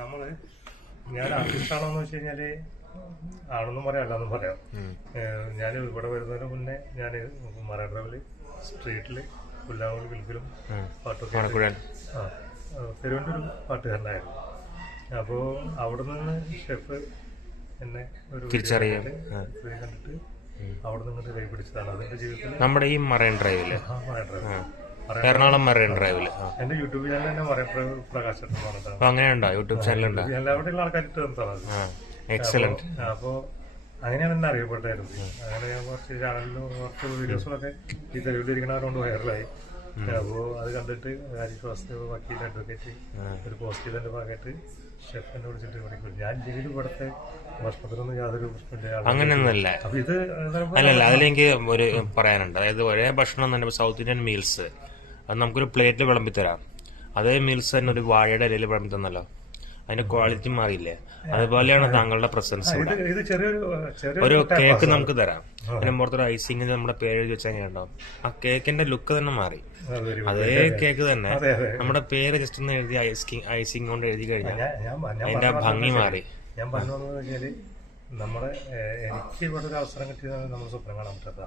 നമ്മള് ഞാൻ ആർട്ടിസ്റ്റാണോന്ന് വെച്ച് കഴിഞ്ഞാല് ആണെന്നും പറയാം അല്ലാന്നും പറയാം. ഞാൻ ഇവിടെ വരുന്നതിന് മുന്നേ ഞാൻ മറൈൻ ഡ്രൈവില് സ്ട്രീറ്റില് പുല്ലാങ്കുഴി ഗൾഫിലും പാട്ടൊക്കെ തിരുവനന്തപുരം പാട്ടുകാരനായിരുന്നു. അപ്പോ അവിടെ നിന്ന് ഷെഫ് എന്നെ ഒരു കണ്ടിട്ട് അവിടെ നിന്ന് കൈ പിടിച്ചതാണ്. അതിന്റെ ജീവിതത്തിൽ നമ്മുടെ ഈ മറൈൻ ഡ്രൈവില് എറണാകുളം മറൈൻ ഡ്രൈവില് എന്റെ യൂട്യൂബ് ചാനൽ തന്നെ മറൈൻ ഡ്രൈവ് പ്രകാശ് അങ്ങനെയുണ്ടോ? യൂട്യൂബ് ചാനലുണ്ടോ? അവിടെയുള്ള ആൾക്കാർ എക്സലന്റ്. അപ്പോ അങ്ങനെയാണ് എന്നെ അറിയപ്പെട്ടായിരുന്നത്. അങ്ങനെ ഞാൻ കുറച്ച് ചാനലിലും കുറച്ച് വീഡിയോസുകളൊക്കെ ഈ തെരുവിലിരിക്കണവരോണ്ട് വൈറലായി. അപ്പോ അത് കണ്ടിട്ട് ഹരീഷ് വാസുദേവ് വക്കീൽ അഡ്വക്കേറ്റ് ഒരു പോസ്റ്റ് ചെയ്തതിന്റെ ഭാഗമായിട്ട് ഷെഫ് എന്നെ വിളിച്ചിട്ട് വിളിക്കും. ഞാൻ ഇല്ലെങ്കിൽ ഇവിടുത്തെ ഭക്ഷണത്തിനൊന്നും യാതൊരു പ്രശ്നമില്ല. അങ്ങനെയൊന്നുമല്ല. അപ്പൊ ഇത് അല്ലല്ല, അതിലെനിക്ക് ഒരു പറയാനുണ്ട്. അതായത് ഒരേ ഭക്ഷണം തന്നെ സൗത്ത് ഇന്ത്യൻ മീൽസ് അത് നമുക്കൊരു പ്ലേറ്റിൽ വിളമ്പി തരാം. അതേ മീൽസ് തന്നെ ഒരു വാഴയുടെ ഇലയിൽ വിളമ്പി തന്നല്ലോ, അതിന്റെ ക്വാളിറ്റി മാറിയില്ലേ? അതുപോലെയാണ് താങ്കളുടെ പ്രസൻസ്. ഒരു കേക്ക് നമുക്ക് തരാം, അതിന് പുറത്തൊരു ഐസിങ് നമ്മുടെ പേര് എഴുതി വെച്ചാൽ എങ്ങനെ ഉണ്ടാവും? ആ കേക്കിന്റെ ലുക്ക് തന്നെ മാറി. അതേ കേക്ക് തന്നെ നമ്മുടെ പേര് ജസ്റ്റ് ഒന്ന് എഴുതി ഐസിങ് കൊണ്ട് എഴുതി കഴിഞ്ഞാൽ അതിന്റെ ഭംഗി മാറി. ഞാൻ പറഞ്ഞതെന്ന് വെച്ചാല് നമ്മുടെ എനിക്ക് ഇവിടെ ഒരു അവസരം കിട്ടിയത് നമ്മൾ സ്വപ്നം കാണാൻ പറ്റാത്ത.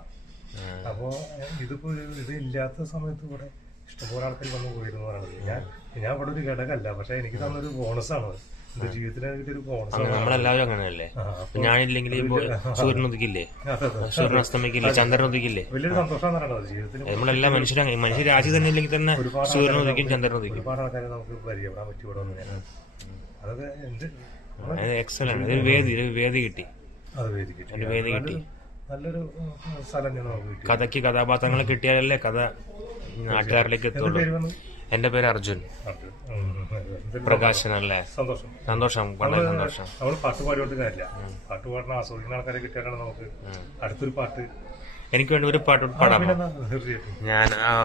അപ്പോ ഇതിപ്പോ ഇത് ഇല്ലാത്ത സമയത്ത് ഇവിടെ ഇഷ്ടംപോലെ ആൾക്കാർ വന്ന് പോയിരുന്നു പറയുന്നത്. ഞാൻ ഇവിടെ ഒരു ഘടകമല്ല, പക്ഷെ എനിക്ക് തന്നൊരു ബോണസാണ്. എന്റെ ജീവിതത്തിലെ ഒരു ബോണസ്. നമ്മളെല്ലാവരും അങ്ങനെയല്ലേ? ഞാനില്ലെങ്കിൽ സൂര്യൻ ഉദിക്കില്ലേ, സൂര്യൻ അസ്തമിക്കില്ലേ, ചന്ദ്രൻ ഉദിക്കില്ലേ? വലിയൊരു സന്തോഷമാണ് പറയുന്നത് ജീവിതത്തിൽ. നമ്മളെല്ലാം മനുഷ്യരാശി തന്നെ ഇല്ലെങ്കിൽ തന്നെ സൂര്യൻ ഉദിക്കും, ചന്ദ്രൻ ഉദിക്കും. ഒരുപാട് ആൾക്കാരെ നമുക്ക് പരിചയപ്പെടാൻ പറ്റി ഇവിടെ വന്നു. അതൊക്കെ എന്ത് എക്സലന്റ്. ഒരു വേദി കിട്ടി. അത് വേദി കിട്ടി. നല്ലൊരു സ്ഥലം നമുക്ക് കിട്ടി. കഥയ്ക്ക് കഥാപാത്രങ്ങൾ കിട്ടിയാലല്ലേ കഥ നാട്ടുകാരിലേക്ക് എത്തുള്ളൂ. എന്റെ പേര് അർജുൻ പ്രകാശൻ അല്ലേ? സന്തോഷം, വളരെ സന്തോഷം. നമ്മൾ പാട്ട് പാടിയോണ്ട് കാര്യമില്ല, പാട്ട് പാടുന്ന ആസ്വദിക്കുന്ന ആൾക്കാരെ കിട്ടിയാലാണ് നമുക്ക് അടുത്തൊരു പാട്ട്. എനിക്ക് വേണ്ടി ഒരു പാട്ട് പാടാമോ? തീർച്ചയായിട്ടും. ഞാൻ